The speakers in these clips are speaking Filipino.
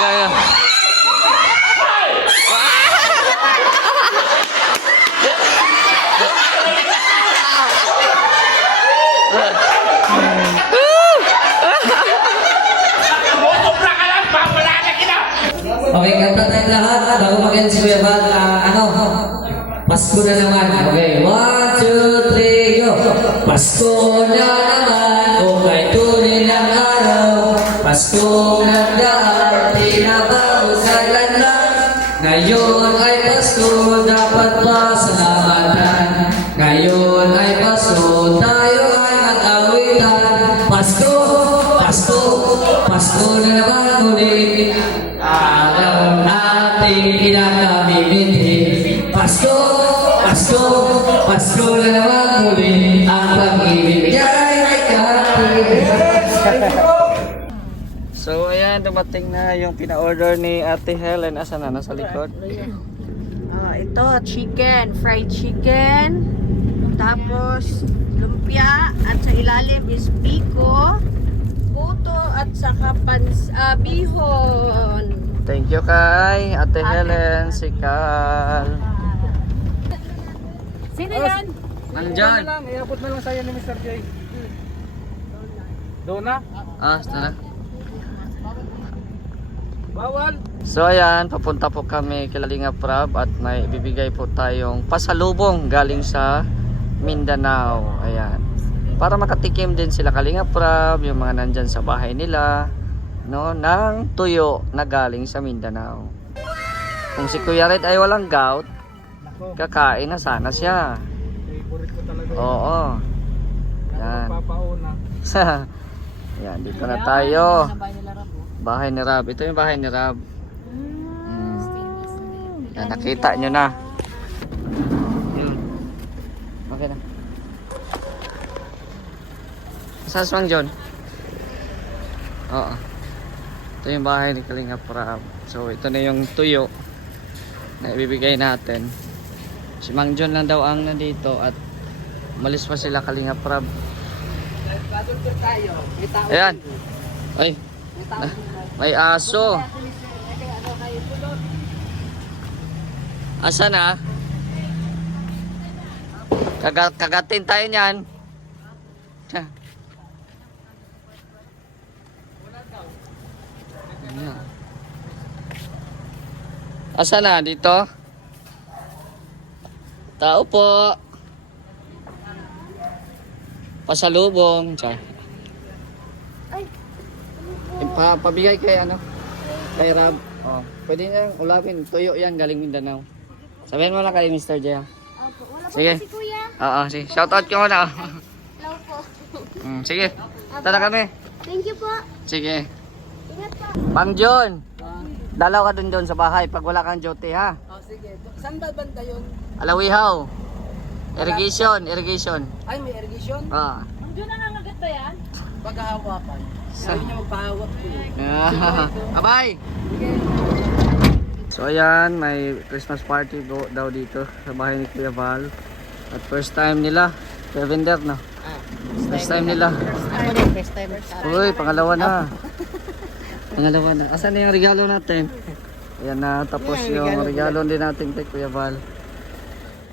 Okay, kanta tayong lahat. Bago mag-end si Kuya Val, Pasko na naman. Okay, 1, 2, 3, go! Pasko na naman, okay, tunay ng araw. Pasko nagdaan, tinabago sa lanlan. Ngayon ay Pasko, dapat pasalamatan. Ngayon ay Pasko, tayo ay mag-awitan. Pasko, Pasko, Pasko na naman ulit. Araw natin pinagkamimiti. Pasko, Pasko, Pasko na naman muli. Ang pag-ibig ay katin. So ayan, dumating na yung pina-order ni Ate Helen. Asa na? Nasa likod? Ito, chicken, fried chicken. Tapos, lumpia. At sa ilalim is biko, puto, at saka bihon. Thank you kay Ate Helen, si Cal. Sino yan? Nandyan. Iabot na lang sa'yo ni Mr. J. Doon na? Tara. Bawal. So ayan, papunta po kami kay Kalinga Prab at may ibibigay po tayong pasalubong galing sa Mindanao. Ayan. Para makatikim din sila Kalinga Prab, yung mga nandyan sa bahay nila, no, ng tuyo na galing sa Mindanao. Kung si Kuya Red ay walang gout, kakain na sana siya. Favorite ko talaga. Oo. Yan. Papauna. Yan, dito na tayo. Bahay ni Rab. Ito yung bahay ni Rab. Yan, nakita nyo na. Okay na. Saan Mang John? Oo. Ito yung bahay ni Kalinga Prab. So ito na yung tuyo na ibibigay natin. Si Mang John lang daw ang nandito at umalis pa sila Kalinga Prab. Ayan. Ay. May aso. Asa na? Kagatin tayo niyan. Asa na? Dito? Tao po. Pasalubong. Pabigay kay kay Rab. Oh, pwede nang ulapin. Tuyo yan galing Mindanao. Sabihin mo lang kay Mr. J. Sige. Si Kuya. Oo, sige. Shout out ko muna. Hello po. Sige. Tara kami. Thank you po. Sige. Ingat po. Mang John. Dalaw ka dun sa bahay pag wala kang duty ha. Sige. Saan ba banda yun? Alawihaw. Irrigation. Ay, may irrigation? Ah. Ang Diyo na nangagat ba yan? Pagkahawakan. Sabi niya magpahawak ko. Bye. So ayan, may Christmas party daw dito sa bahay ni Kuya Val. At first time nila. Kevender no? First time nila. Ako din, first time. Uy, pangalawa na. Pangalawa na. Asan na yung regalo natin? Ayan na, tapos yung regalo din natin kay Kuya Val.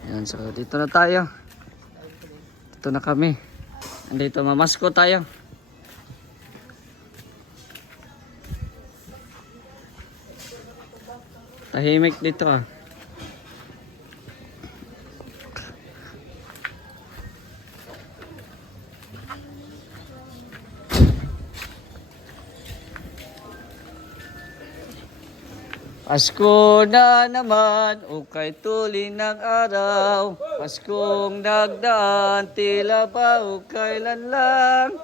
Ayan, so dito na tayo. Dito na kami. Andito, mamasko tayo. Tahimik dito ah. Pasko na naman, ukay tuli ng araw. Paskong nagdaan, tila ba ukailan lang.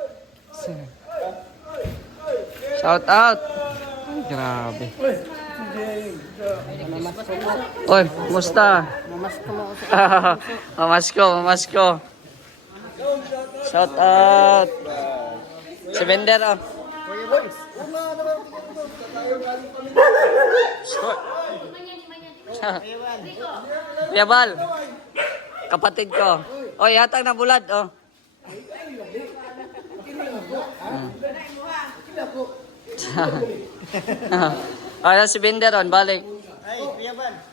Shout out. Ay, grabe. Oy, kumusta? Mamasko. Shout out. Si Bender oh. Kuya Val, kapatid ko. Oy, hatag na bulad oh. Ayan si Binder on, balik.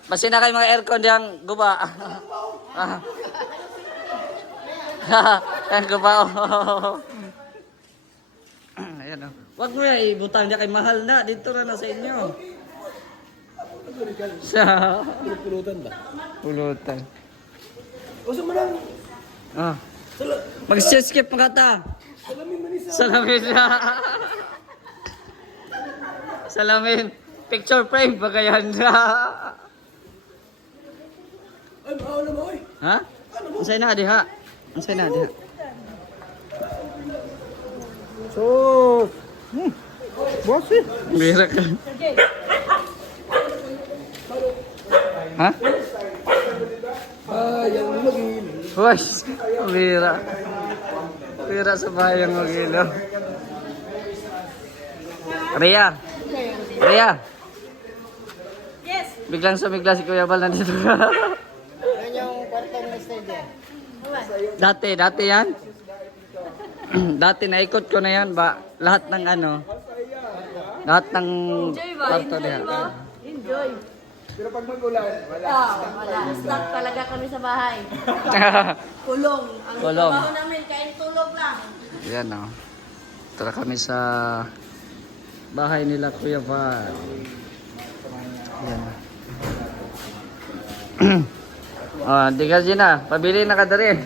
Basi na kayo mga aircon diyang guba. Yan guba. Ayan o. Huwag mo yan ibutang niya kay mahal na. Dito na sa inyo. Sa... Pulutan ba? Pulutan. Uso mo lang. Ah. Mag-skip mga ta. Salamin manisa. Salamin na. Salamin. Picture frame ba kaya yan? Ay, maawa na mo eh. Ha? Ansay na diha. Ansay na diha. Sus. Boss eh. Bira ka. Ha? Yang magil. Hoy, bira. Bira sa bayang magilo. Rhea. Rhea. Yes. Biglang sumigla si Kuya Bal nandito. Yan yung kwartong mister dyan. Dati yan. Dati naikot ko na yan ba lahat ng ano. Lahat ng kwarto niya. Enjoy. Pero pag magulan, wala. Wala. Stuck talaga kami sa bahay. Kulong. Ang Kulong. trabaho namin, kain tulog lang. Yan o. Tara kami sa bahay nila Kuya Val. Yan. Di ka na. Pabili na ka na rin.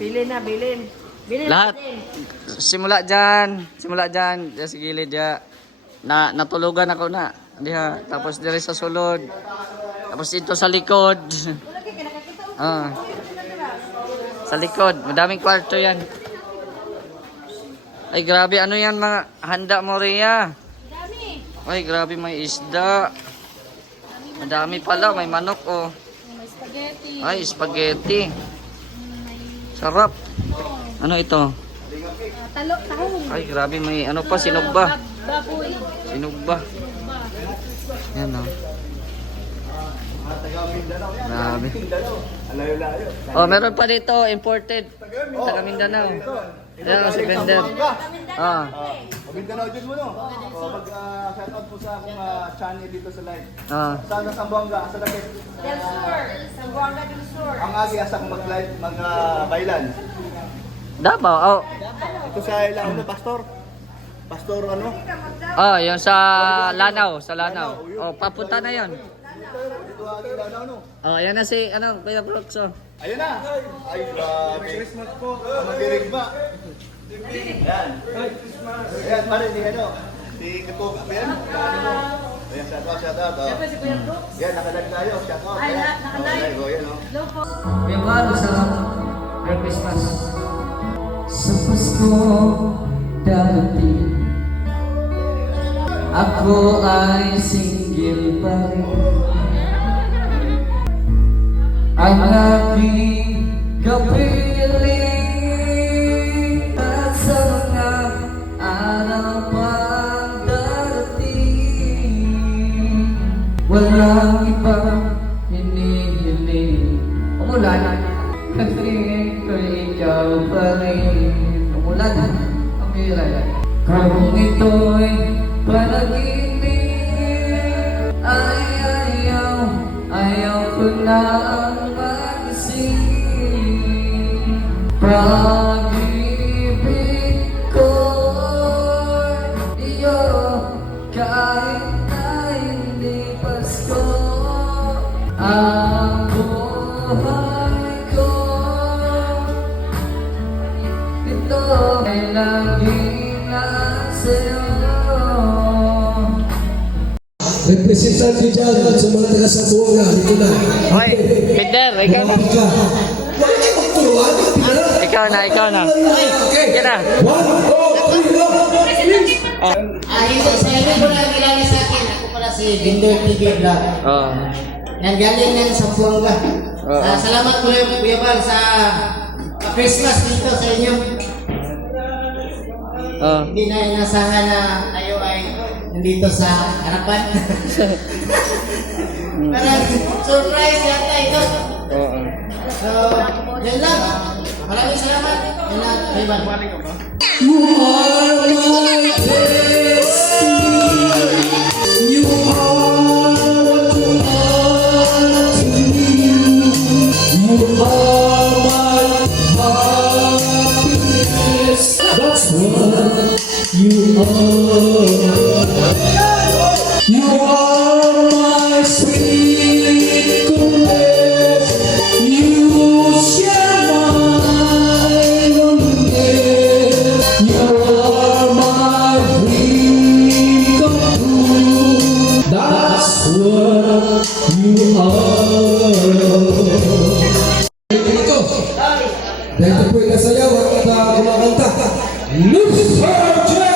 Bilin na, bilin. Bilin Lahat. natin. Simula dyan. Simula dyan. Diyan sa gilid dyan. Natulugan ako na. Diha. Tapos dire sa sulod. Tapos ito sa likod. Sa likod. Madaming kwarto yan. Ay grabe. Ano yan mga handa mo Rhea? Dami. Ay grabe may isda. Madami pala. May manok oh. May spaghetti. Ay spaghetti. Sarap. Ano ito? Tahong. Ay grabe may ano pa sinugba. Baboy. Sinugba. Yan o. Grabe. Oh, meron pa dito imported. Taga Mindanao. Yan si Bender. Ah. Mindanao din mo no? Mag-shoutout po sa akong channel dito sa live. Ah. Sa Sambuanga, sa Dakit. Del Sur. Sambuanga del Sur. Ang agi asa kong mag-live, mag-bailan. Davao. Oh. Ito sa ilang ano, pastor? Pastor ano? Oh, yung sa Lanao, sa Lanao. Oh, papunta na 'yon. Dito agi ano? Oh, yan na si ano, Kuya Brooks. Oh. Ayun na! Ay, grabe. Christmas po. Magirigma. Yan. Ayan, pare, si ano? Si Kapog. Ayan. Ayan, shoutout. Yan, nakalag tayo. Shoutout. Ay, nakalag. Oh, yan, oh. Kuya Val, sa Merry Christmas. Sa Pasko dati ako ay single pa rin. Ang aking kapiling at sa mga araw pang darating, walang ibang hinihiling. Umulan, katingin ko ikaw pa rin. Umulan, ang hirap. Kung ito'y panaginip, ay ayaw ko na ang magising. Pag-ibig ko'y iyo, kahit na hindi Pasko. Ang buhay ko, ito ay laging nasa'yo. Representante dyan at sa mga taga Sambuanga, dito na. Hoy, Bender, ikaw na. Ka. Wala kayo magturuan, pinala. Ikaw na. Okay. Yan na. 1, 2, 3, go. Hindi, sa inyo ko lang kilala sa akin. Ako pala si Binder TV Vlog. Oh. Yan, galing yan sa Buanga. Oo. Salamat po yung Kuya Bal sa Christmas dito sa inyo. Oh. Hindi na inasahan na kayo ay nandito sa harapan. Parang surprise yata ito. Oo. So, yan lang. Maraming salamat. Yan lang, Kuya Bal. You are my best You are my sweet caress. You share my loneliness. You are my dream come true. That's what you are. Ito. Dahil ito po yung nasayaw at kumakanta. Mr. J!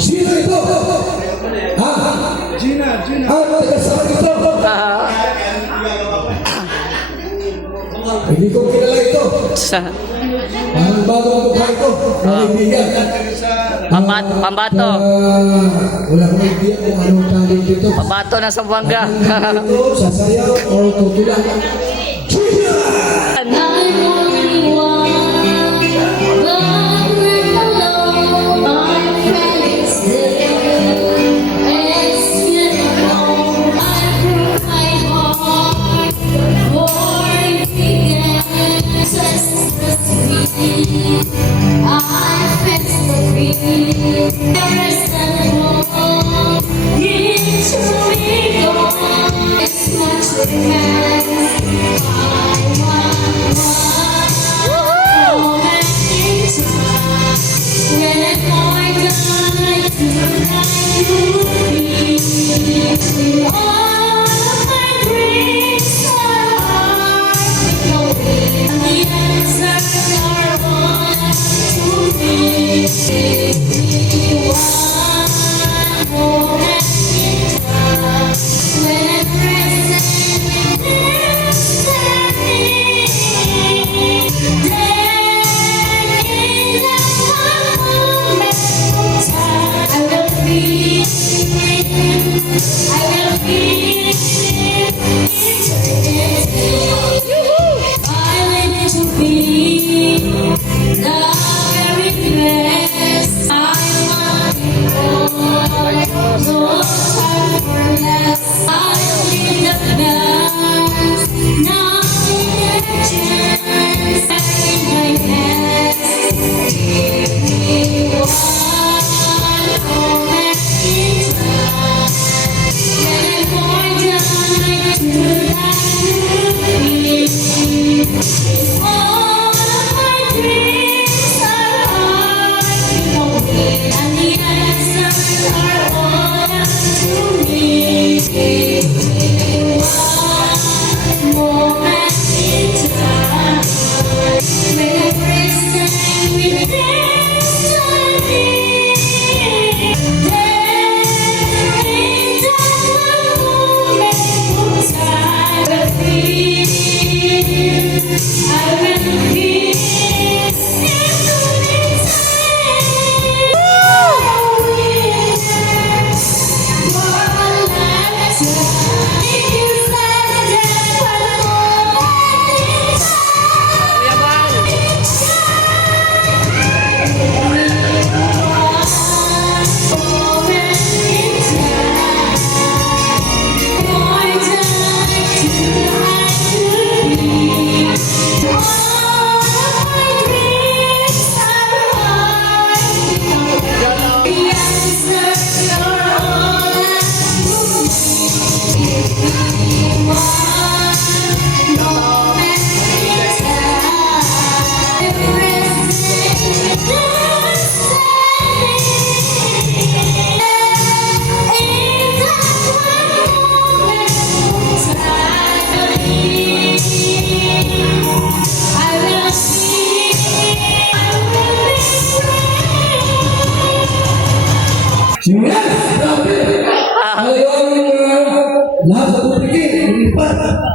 Sino ito? Ha? Gina. Taga-saan ito? Hindi ko kilala ito. Ang bago ang mukha ito. Mga kaibigan. Pambato. Wala kong idea kung anong talent ito. Pambato na sa Buanga. Ito, sasayaw o tutulang. Gina! When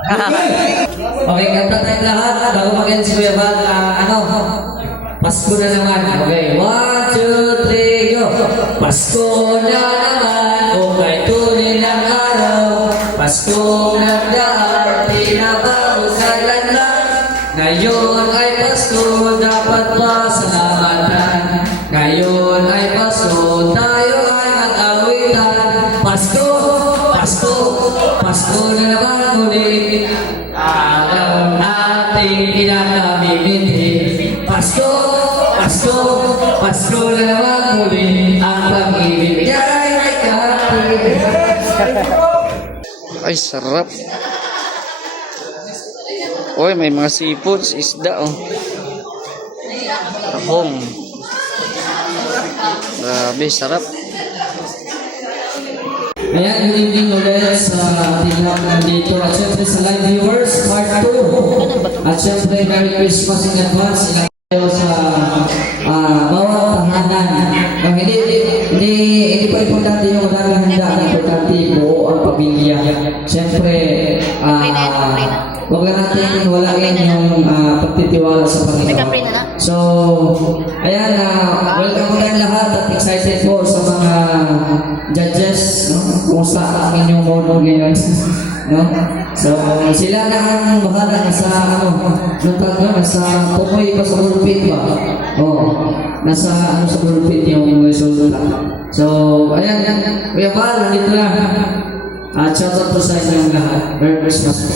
Okay, kanta tayong lahat. Bago mag-end si Kuya Val, Pasko na naman. Okay, 1, 2, 3, go! Pasko na naman, kay tunay ng araw. Pasko nagdaan, tinabago sa lanlan. Ngayon ay Pasko, dapat pasalamatan. Ngayon ay Pasko, tayo ay mag-awitan. Pasko, Pasko, Pasko na naman ulit. Araw nating kinakabibiti. Pasko, Pasko, Pasko na naman ulit. Ang pag-ibig ay kapit. Ay, sarap. Oy, may mga seafoods, isda, oh. Tahong. Grabe, sarap. Ayan, good evening ulit sa ating lahat nandito. At syempre sa live viewers, part 2. At syempre, Merry Christmas in advance. Ilang tayo sa bawat tahanan. Hindi pa importante yung maraming handa. Ang importante buo ang pamilya. Syempre, huwag na natin walain yung pagtitiwala sa Panginoon. So, ayan, welcome po tayong lahat at excited po sa mga judges, no? Kung saan ang inyong mono ngayon. No? So, sila na ang bahala nasa nasa pumoy pa sa pulpit ba? Nasa sa pulpit yung resulta. So, ayan, Kuya Val, nandito na. At shout out po sa inyong lahat. Merry Christmas po.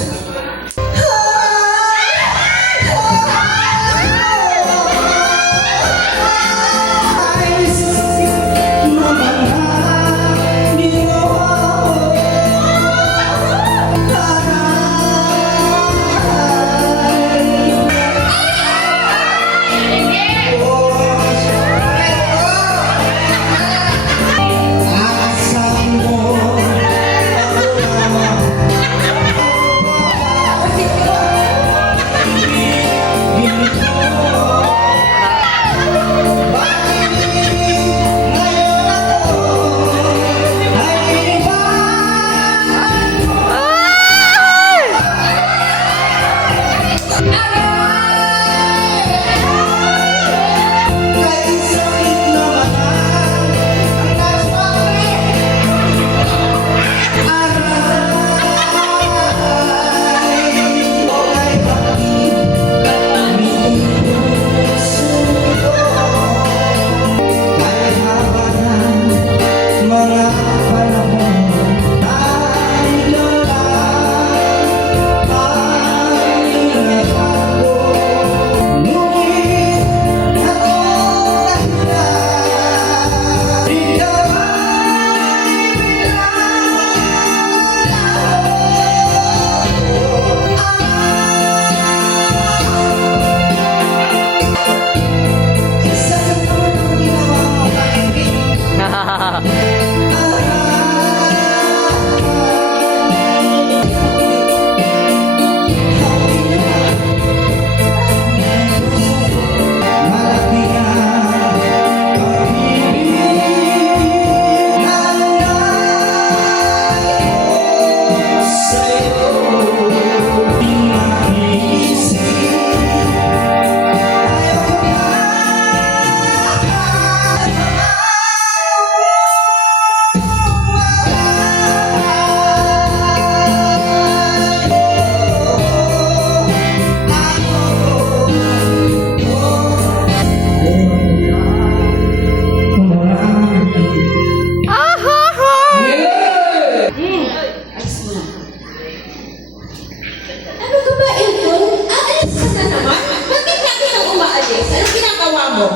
Ano ka ba, Elton? Aalis ka na naman? Bakit lagi nang umaalis? Anong ginagawa mo?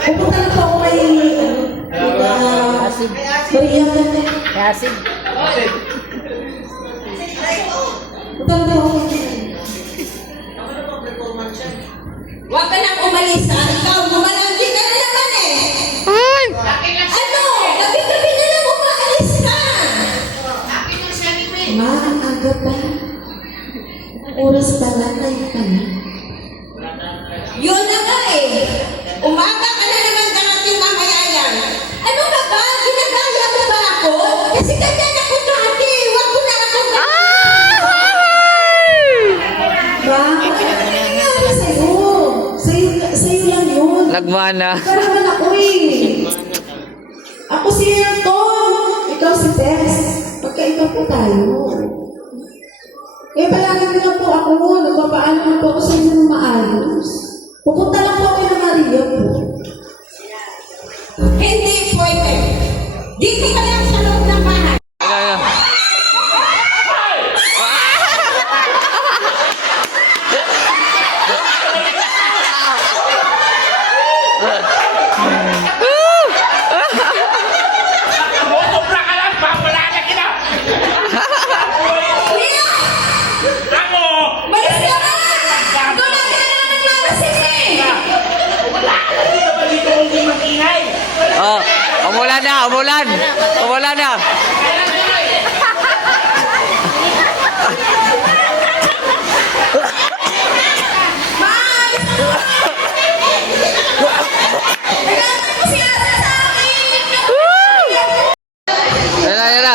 Pupunta na po ako kay... Asid. Maria ka na. Asid. Pupunta na po ako kay... Huwag ka nang umalis ha. Ikaw, gumalandi ka na naman eh. Ay! Ano? Gabi-gabi na lang umaalis ka. Ma, ang aga pa. Oras pa lang na yun ka na. Yun na nga eh. Umaga ka na naman darating mamaya yan. Ano ka ba? Ginagaya mo ba ako? ganyan ako dati. Wag mo na ako Ba? Ano sa'yo? Sa'yo lang yun. Nagmana. Ikaw naman ako eh. Ako si Ayrton. Ikaw si Tess. Pagka-ikaw po tayo. Eh, palagi na lang po ako. Nagpapaalam po ako sa inyo ng maayos. Pupunta lang po ako ng Maria po. Hindi pwede. Dito ka lang sa loob ng bahay. Malis ka na! Doon na ka naman malasing eh! Oh, umulan na, umulan. Umulan na. Kailangan mo siya sa akin! Ayun na.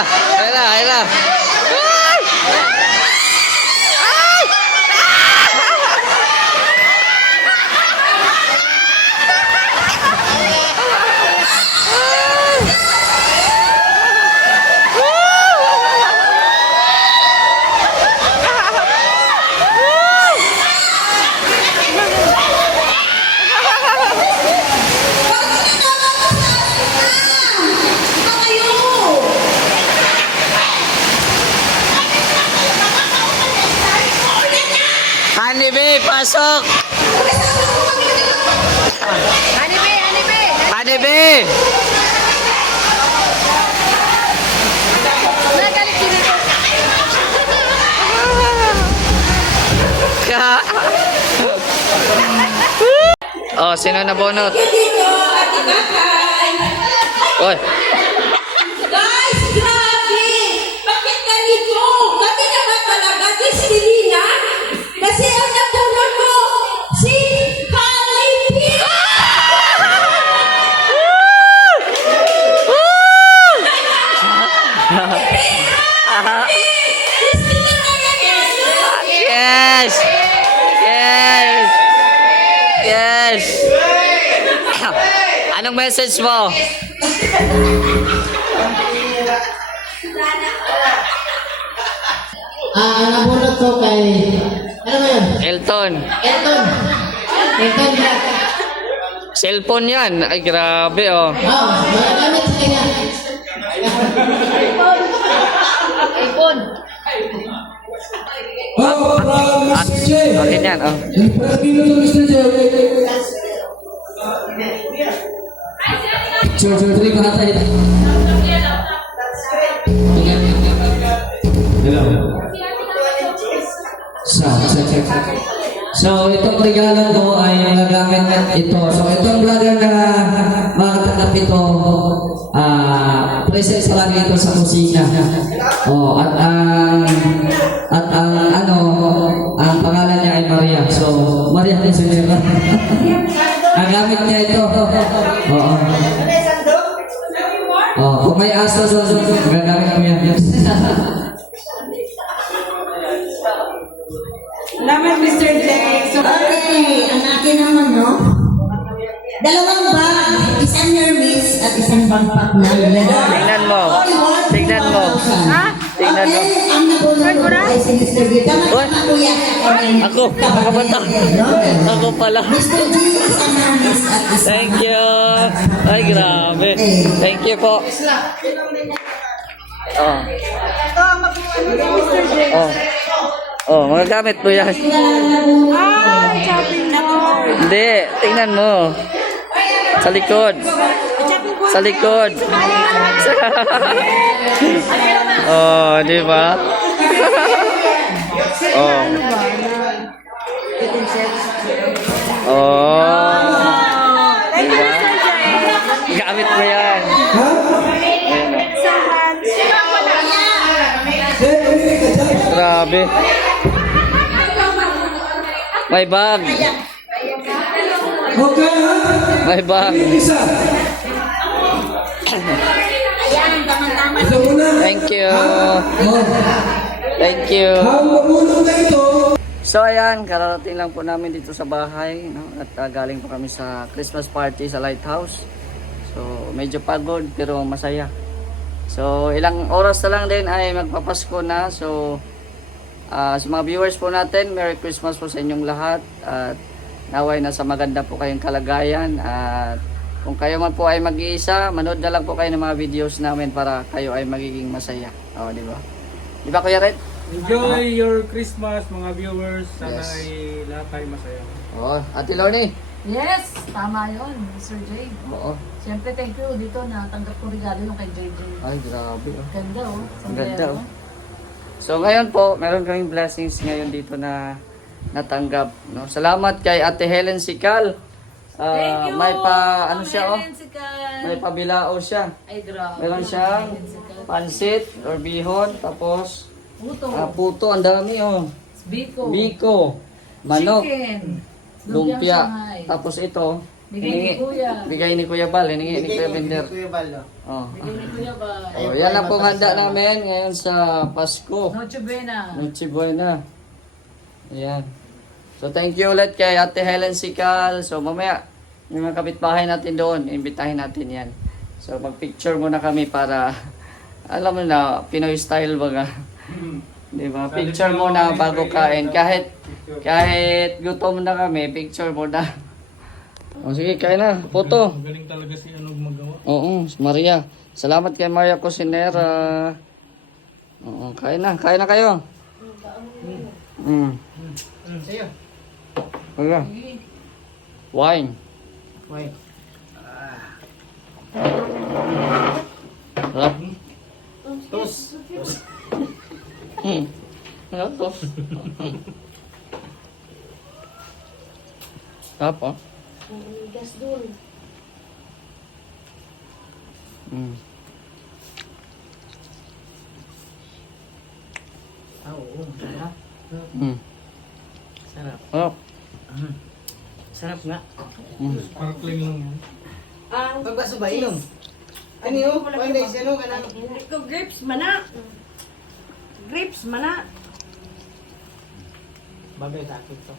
Honeybee, pasok! Honeybee! Oh, sino na bonot? Dito, Ate Bakay! Oy, Guys, grabe! Bakit ganito? Kami naman talaga, Cristelina. Kasi ang natulog mo, si Hailey! Cristelina, yes! Yes! Yes! Anong message mo? Ang nabunot ko kay... Ano ba yun? Elton. Elton. Elton Black. Cellphone yan. Ay, grabe oh. Magagamit sa kanya. Oh, from Mr. J. Akin yan, oh. Pagkino to Mr. J. Sorry ko hata ito. So, itong regalo ko ay magagamit ito. So, itong vlogger na makatanggap ito, present sa lang ito sa kusina. Oh, at ang ang pangalan niya ay Maria. So, Maria din si Maria. Ang gamit niya ito. Oo. Oh, kung may aso doon, gagamit mo yan. Salamat, Mr. J. Okay, ang akin naman, no? Dalawang bag, isang Hermes at isang backpack na leather. Tingnan mo. Tignan mo. Ha? Tignan mo. Okay, ang nabunod ko ay si Mr. J. Uy. Kuya. Ako. Nakabata. Ako pala. Mr. J, isang Hermes at isang Thank you. Ay, grabe. Thank you po. Oh. Oh. Oh, magagamit po yan. Hindi, tingnan mo. Sa likod. Sa likod. Oh, di ba? Oh. Oh. Diba? Gamit mo yan. Ha? Grabe. May bag. Okay, ha? May bag. Isa. Ito muna. Thank you. Oh, Thank you. ang marunong na ito. So ayan, kararating lang po namin dito sa bahay, no? At galing po kami sa Christmas party sa Lighthouse. So medyo pagod pero masaya. So ilang oras na lang din ay magpapasko na. So sa mga viewers po natin, Merry Christmas po sa inyong lahat. At naway nasa maganda po kayong kalagayan. At kung kayo man po ay mag-iisa, manood na lang po kayo ng mga videos namin para kayo ay magiging masaya. O, di ba? Di ba Kuya Red? Enjoy your Christmas mga viewers. Sana Yes. ay lahat tayo masaya. Oo, Ate Lorne. Yes, tama yun, Sir Jay. Oo. Siyempre, thank you dito na tanggap ko regalo yung kay JJ. Ay, grabe. Oh. Ganda oh. Ang ganda oh. So ngayon po, meron kaming blessings ngayon dito na natanggap. No? Salamat kay Ate Helen Sikal. Thank you! May pa, ano siya oh? Helen Sikal. May pabilao siya. Ay, grabe. Meron siyang Helen Sikal. pansit or bihon, tapos Puto. puto, ang dami oh. Biko. Biko, manok, Chicken. lumpia, Shanghai. tapos ito, Bigay ni Kuya. bigay ni Kuya Bal, hiningi ni Kuya Bender. Kuya Baldo. Oh. Bigay ni Kuya ba? Oh, yan ang pong handa namin ngayon sa Pasko. Noche Buena. Noche Buena. Ayan. So thank you ulit kay Ate Helen Sikal. So mamaya, yung mga kapitbahay natin doon, imbitahin natin yan. So mag-picture muna kami para, alam mo na, Pinoy style baga. Di ba? Picture muna bago kain. Kahit gutom na kami, picture muna. O sige, kain na. Puto. Magaling talaga si Anog magawa. Oo, si Maria. Salamat kay Maria Cosinera. Oo, kain na kayo. Sa'yo. Wala. Wine. Wait. Sarap. Tos. Sarap to. Sarap oh. Oo. Sarap. Sarap. Sarap. Sarap nga. Sparkling lang yan. Pagbaso ba inom? Ano yun? Wala yung sino ka na? Ito grapes mana. Grapes mana. Bagay sa akin to.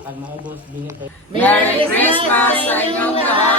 Pag maubos, binigay. Merry Christmas sa inyong lahat.